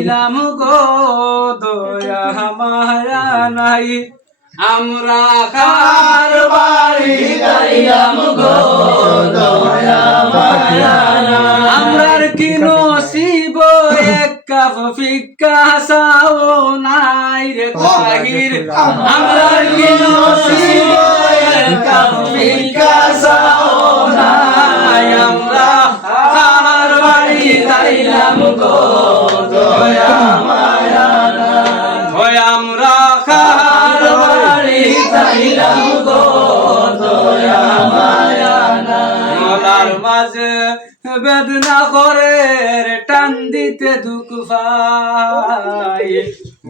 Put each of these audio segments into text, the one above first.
তাইলাম গো দয়া মায়া নাই আমরা কার বাড়ি যাইলাম গো দয়া মায়া নাই আমরার কি নসিব এক কাপ ফিক্কা চাও নাই রে তাহির আমরার কি নসিব এক কাপ ফিক্কা চাও নাই আমরা কার বাড়ি যাইলাম গো দয়া মায়া নাই আমরা কার বাড়ি যাইলাম গো দয়া মায়া নাই মলার মাঝে বেদনা করে টান দিতে দুঃখ পাই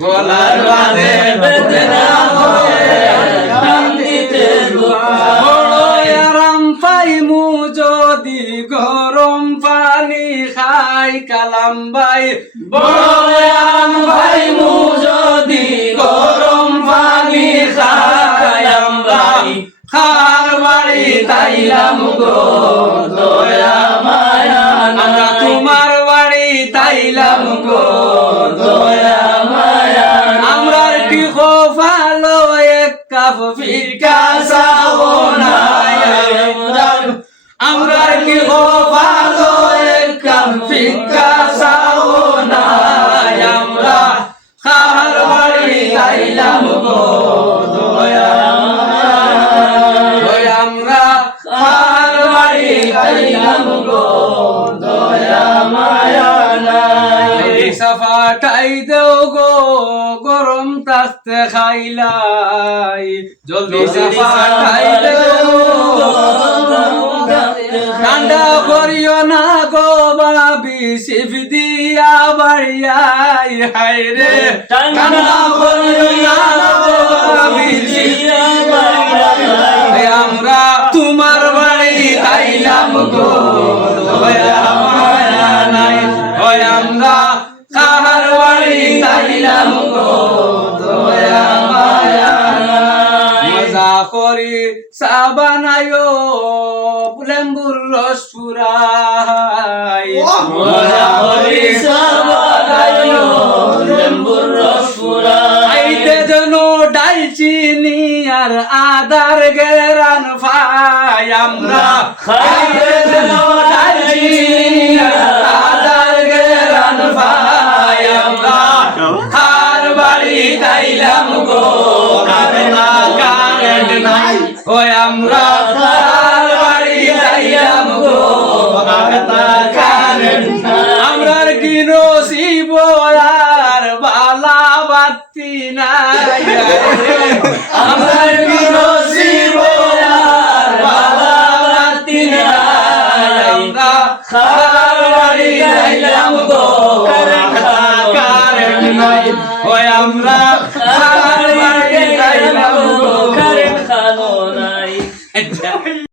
গলার মাঝে বেদনা করে টান দিতে দুঃখ পাই আরাম পাই মু যদি গরম পানি খাই কালাম ভাই বড় আরাম পাই মু যদি গরম পানি খাই আমরা খার বাড়ি তাইলাম গো দয়া মায়া আমরা তোমার বাড়ি তাইলাম গো দয়া মায়া আমরা কি ভালো এক কাপ ফিকা চাও নাই আমরা কি ভালো এক কাপ ফিকা চাও নাই আমরা খার বাড়ি তাইলাম গো দয়া আমরা খার বাড়ি তাইলাম গো দয়া মায়া নাই সাফাটাই দেও গো গরম তাস্তে খাইলাই জলদি সাফাটাই দেও ঠান্ডা করিও না গো বাবি সিফ দিয়া বাড়িয়াই হায় রে ঠান্ডা করিও না গো বাবি সিফ দিয়া বাড়িয়াই আমরা তোমার বাড়ি তাইলাম গো দয়া মায়া নাই হয় আমরা কার বাড়ি তাইলাম গো দয়া মায়া নাই মজা করি চা বানায়ো লেম্বুর রস ফুরাই মজা করি চা বানায়ো লেম্বুর রস ফুরাই আইতে যেন ডালচিনি আর আদার গেরান পাই আমরা খাইতে যেন ডালচিনি আর আদার গেরান পাই আমরা খার বাড়ি তাইলাম গো কারেন্ট নাই ওই আমরা খার বাড়ি তাইলাম গো কারেন্ট নাই আমরার কি নসিব আর বালা বাতি নাই আমরার কি নসিব আর বালা বাতি নাই আমরা খার বাড়ি তাইলাম গো কারেন্ট নাই ওই আমরা খার বাড়ি তাইলাম